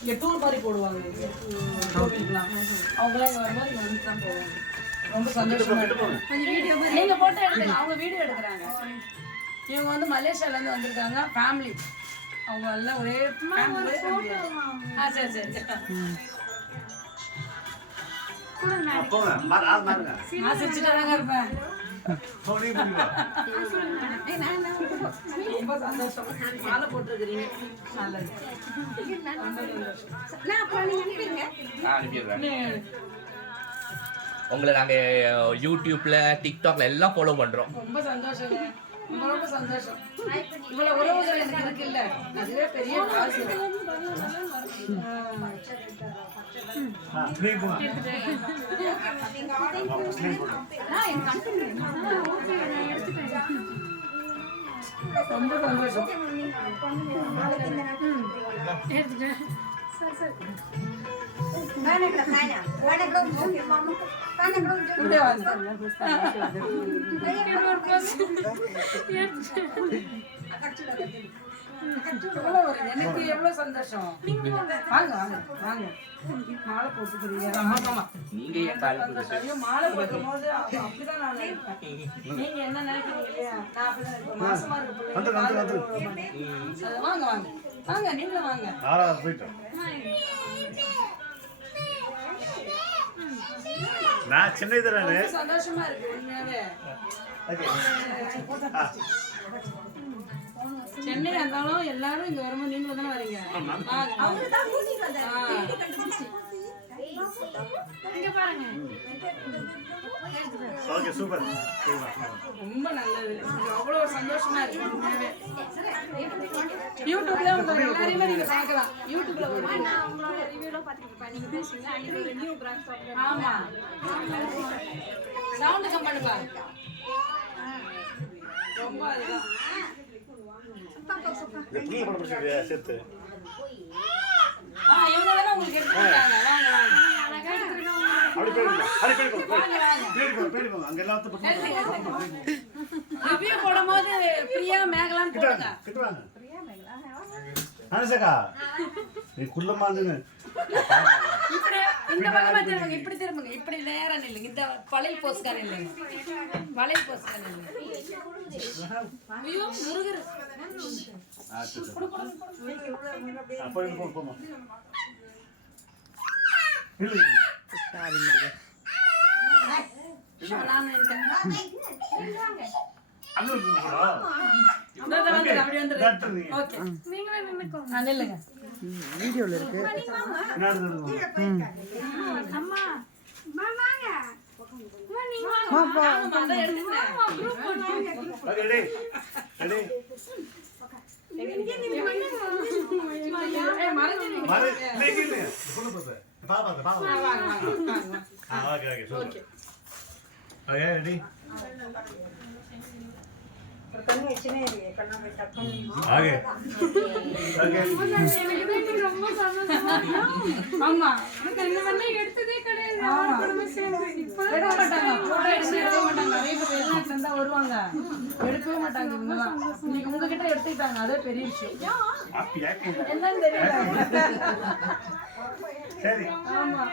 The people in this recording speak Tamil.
இங்க டூர் மாதிரி போடுவாங்க. கோவிலுக்குலாம் அவங்களாம் இங்க வரும்போது இங்க வந்து தான் போவாங்க. ரொம்ப சந்தோஷமா இருக்கு நீங்க போட்டோ எடுங்க அவங்க வீடியோ எடுக்கிறாங்க. இவங்க வந்து மலேசியால இருந்து வந்திருக்காங்க. ஃபேமிலி அவங்க எல்லாம் ஒரே family. ஆ சரி சரி சரி. நான் இருப்பேன். ரொம்ப சந்தோஷம் மாலை போட்டிருக்கிறீங்க நல்லது நான் அனுப்பிடுறேன். இன்னும் உங்களை நாங்கள் யூடியூப்ல டிக்டாக்ல எல்லாம் ஃபாலோ பண்றோம். ரொம்ப சந்தோஷம் ரொம்ப சந்தோஷம். இவ்வளவு உறவுகள் எனக்கு இருக்குல்ல. அதுவே பெரிய ரொம்ப சந்தோஷம். ஒரு- எனக்கு எவ்வளவு சந்தோஷம் வாங்க வாங்க வாங்க மாலை போட்டுக்கிறீங்க நீங்க மாலை போடும் போது அப்படிதான் நான். நீங்க என்ன நினைக்கிறீங்க இல்லையா? நான் நினைப்பேன். மாசமா இருக்க வாங்க வாங்க வாங்க நீங்களும் வாங்க போயிட்டோம் நான் சின்ன ரொம்ப சந்தோஷமா இருக்கு உண்மையாவே. சென்னை இருந்தாலும் எல்லாரும் இங்க வரும்போது நீங்களும் தானே வரீங்க. Okay super. ரொம்ப நல்லது. அவ்வளவு சந்தோஷமா இருக்கு உண்மையாவே. யூடியூப்ல உங்க எல்லாரையுமே நீங்க பார்க்கலாம். யூடியூப்ல ஆமா. சவுண்ட் கம்பெனிப்பா ரொம்ப அதுதான். நீங்க படம் பிடிச்சிருக்கியா சேர்த்து? ஆ இவங்க தானே உங்களுக்கு எடுத்து கொடுத்தாங்க. வாங்க வாங்க அப்படி போயிடுங்க அப்படி போயிடுங்க வாங்க வாங்க. ரிவ்யூ போடும்போது பிரியா மேகலான்னு போடுங்க அனுசகா நீ இந்த பக்கமா திரும்புங்க இப்படி திரும்புங்க இப்படி நேரா நில்லுங்க இந்த பழைய போஸ்கார் இல்லைங்க பழைய போஸ்கார் இல்லைங்க ஐயோ முருகர் ஆ சரி சரி ஆ, போயிடு போ. போமா இல்லை. வீடியோல இருக்கு பாப்பா பாப்பா ஓகே வாங்க, வாங்க, ஓகே ரெடி ஓகே ஓகே ஆமா. ஆமா. எடுக்க மாட்டாங்க. எடுத்து எடுக்க மாட்டாங்க. நிறைய பேர் வெளிநாட்டுல இருந்தா வருவாங்க. எடுக்கவே மாட்டாங்க. இன்னைக்கு உங்ககிட்ட எடுத்துக்கிட்டாங்க. அதே பெரிய விஷயம். ஹாப்பி ஹாப்பி என்னன்னு தெரியல. சரி. ஆமா.